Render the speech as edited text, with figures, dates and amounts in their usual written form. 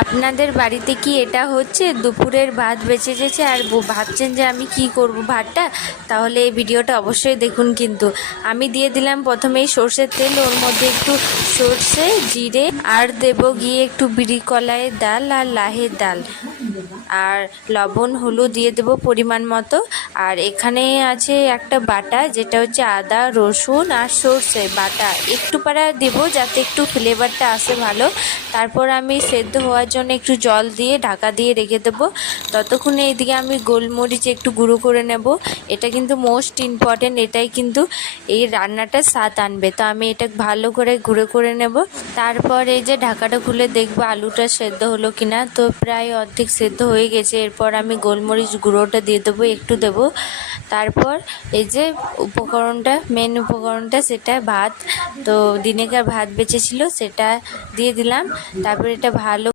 আপনাদের বাড়িতে কি এটা হচ্ছে? দুপুরের ভাত বেঁচে গেছে আর ভাবছেন যে আমি কি করব ভাতটা? তাহলে এই ভিডিওটা অবশ্যই দেখুন। কিন্তু আমি দিয়ে দিলাম প্রথমেই সর্ষের তেল, ওর মধ্যে একটু সর্ষে, জিরে, আর দেব গিয়ে একটু বিরি কলাইয়ের ডাল আর লাহের ডাল, আর লবণ হলুদ দিয়ে দেবো পরিমাণ মতো। আর এখানে আছে একটা বাটা, যেটা হচ্ছে আদা রসুন আর সর্ষে বাটা, একটু পারা দেবো যাতে একটু ফ্লেভারটা আসে ভালো। তারপর আমি সেদ্ধ হওয়ার জন্য একটু জল দিয়ে ঢাকা দিয়ে রেখে দেবো। ততক্ষণে এইদিকে আমি গোলমরিচ একটু গুঁড়ো করে নেব। এটা কিন্তু মোস্ট ইম্পর্টেন্ট, এটাই কিন্তু এই রান্নাটার স্বাদ আনবে। তো আমি এটা ভালো করে গুঁড়ো করে নেব। তারপর এই যে ঢাকাটা খুলে দেখবো আলুটা সেদ্ধ হলো কিনা। তো প্রায় অর্ধেক সেদ্ধ হয়ে গেছে। এরপর আমি গোলমরিচ গুঁড়োটা দিয়ে দেবো, একটু দেবো। তারপর এই যে উপকরণটা, মেন উপকরণটা, সেটা ভাত। তো দিনেকার ভাত বেঁচেছিল, সেটা দিয়ে দিলাম। তারপর এটা ভালো